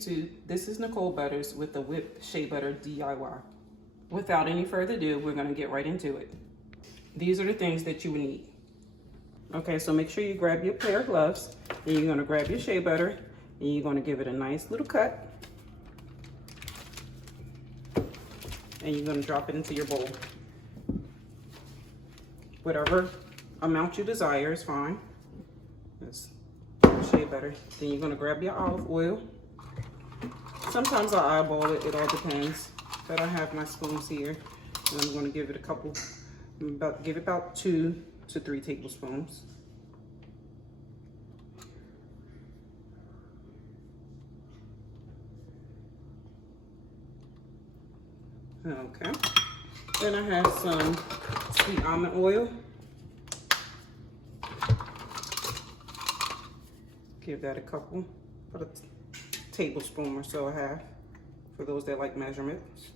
YouTube, this is Nicole Butters with the Whipped Shea Butter DIY. Without any further ado, we're gonna get right into it. These are the things that you would need. Okay, so make sure you grab your pair of gloves, and you're gonna grab your shea butter, and you're gonna give it a nice little cut. And you're gonna drop it into your bowl. Whatever amount you desire is fine. That's shea butter. Then you're gonna grab your olive oil. Sometimes I eyeball it, it all depends. But I have my spoons here, and I'm gonna give it a couple, give it about 2 to 3 tablespoons. Okay. Then I have some sweet almond oil. Give that a couple, about a tablespoon or so I have, for those that like measurements.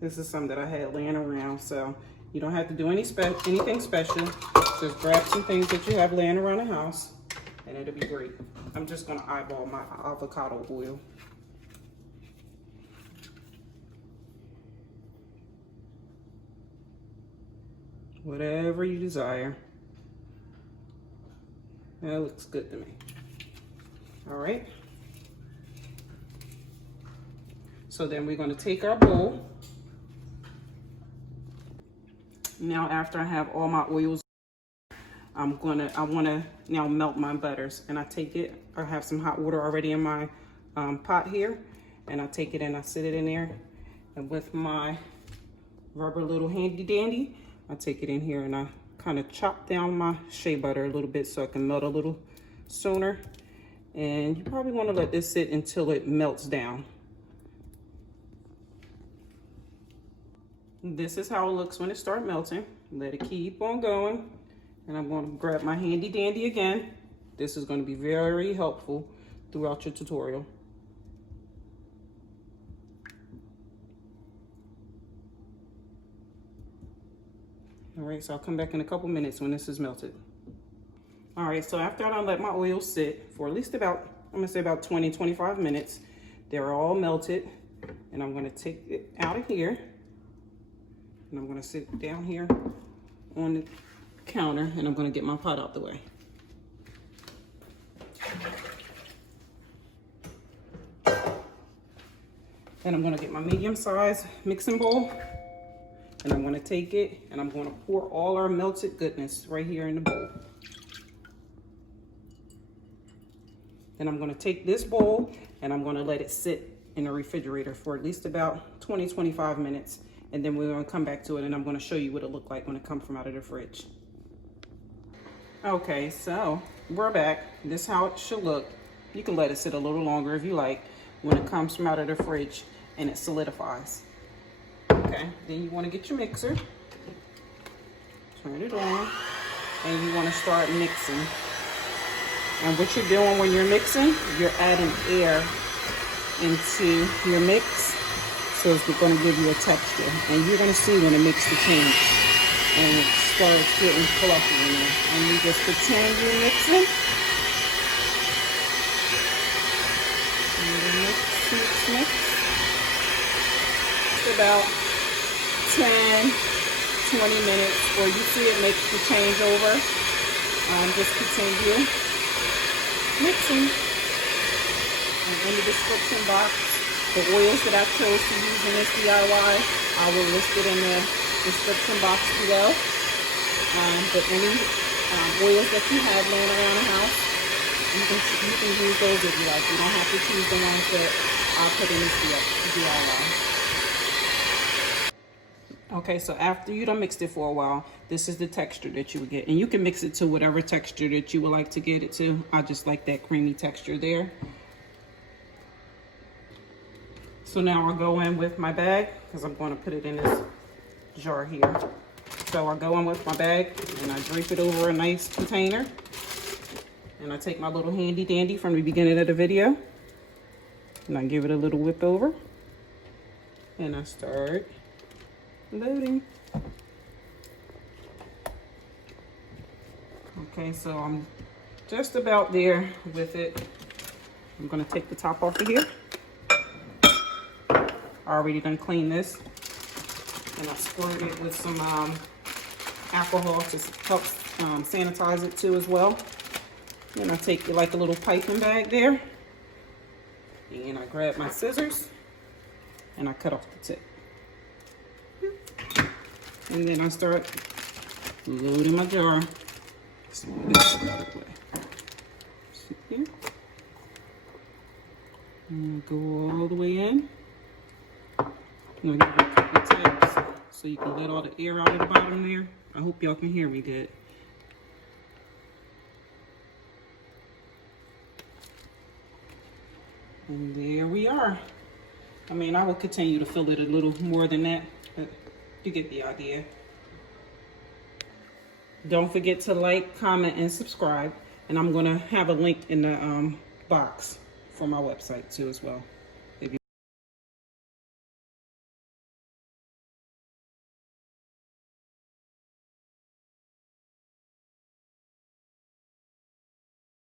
This is some that I had laying around, so you don't have to do anything special. Just grab some things that you have laying around the house, and it'll be great. I'm just gonna eyeball my avocado oil. Whatever you desire. That looks good to me. All right. So then we're gonna take our bowl. Now after I have all my oils, I wanna now melt my butters, and I take it, I have some hot water already in my pot here, and I take it and I sit it in there, and with my rubber little handy dandy, I take it in here and I kind of chop down my shea butter a little bit so I can melt a little sooner. And you probably wanna let this sit until it melts down. This is how it looks when it starts melting. Let it keep on going. And I'm going to grab my handy dandy again. This is going to be very helpful throughout your tutorial. All right, so I'll come back in a couple minutes when this is melted. All right, so after I let my oil sit for at least about, I'm gonna say about 20, 25 minutes, they're all melted. And I'm gonna take it out of here. And I'm gonna sit down here on the counter, and I'm gonna get my pot out the way. And I'm gonna get my medium-sized mixing bowl, and I'm gonna take it and I'm gonna pour all our melted goodness right here in the bowl. Then I'm gonna take this bowl and I'm gonna let it sit in the refrigerator for at least about 20, 25 minutes. And then we're gonna come back to it, and I'm gonna show you what it looked like when it comes from out of the fridge. Okay, so we're back. This is how it should look. You can let it sit a little longer if you like when it comes from out of the fridge and it solidifies. Okay, then you wanna get your mixer, turn it on, and you wanna start mixing. And what you're doing when you're mixing, you're adding air into your mix. So it's going to give you a texture, and you're going to see when it makes the change and it starts getting fluffy in there. And you just pretend you're mixing. And you mix. It's about 10, 20 minutes, or you see it makes the change over. Just continue mixing. And in the description box, the oils that I chose to use in this DIY, I will list it in the description box below. But any oils that you have laying around the house, you can use those if you like. You don't have to choose the ones that I put in this DIY. Okay, so after you done mixed it for a while, this is the texture that you would get. And you can mix it to whatever texture that you would like to get it to. I just like that creamy texture there. So now I'll go in with my bag, because I'm going to put it in this jar here. So I'll go in with my bag and I drape it over a nice container. And I take my little handy dandy from the beginning of the video and I give it a little whip over. And I start loading. Okay, so I'm just about there with it. I'm gonna take the top off of here. I already done cleaned this. And I squirted it with some alcohol to help sanitize it too as well. Then I take like a little piping bag there. And I grab my scissors and I cut off the tip. And then I start loading my jar. Smooth this out of the way. See here? And go all the way in. I'm gonna give it a couple of taps so you can let all the air out of the bottom there. I hope y'all can hear me good. And there we are. I mean, I will continue to fill it a little more than that, but you get the idea. Don't forget to like, comment, and subscribe. And I'm gonna have a link in the box for my website too as well.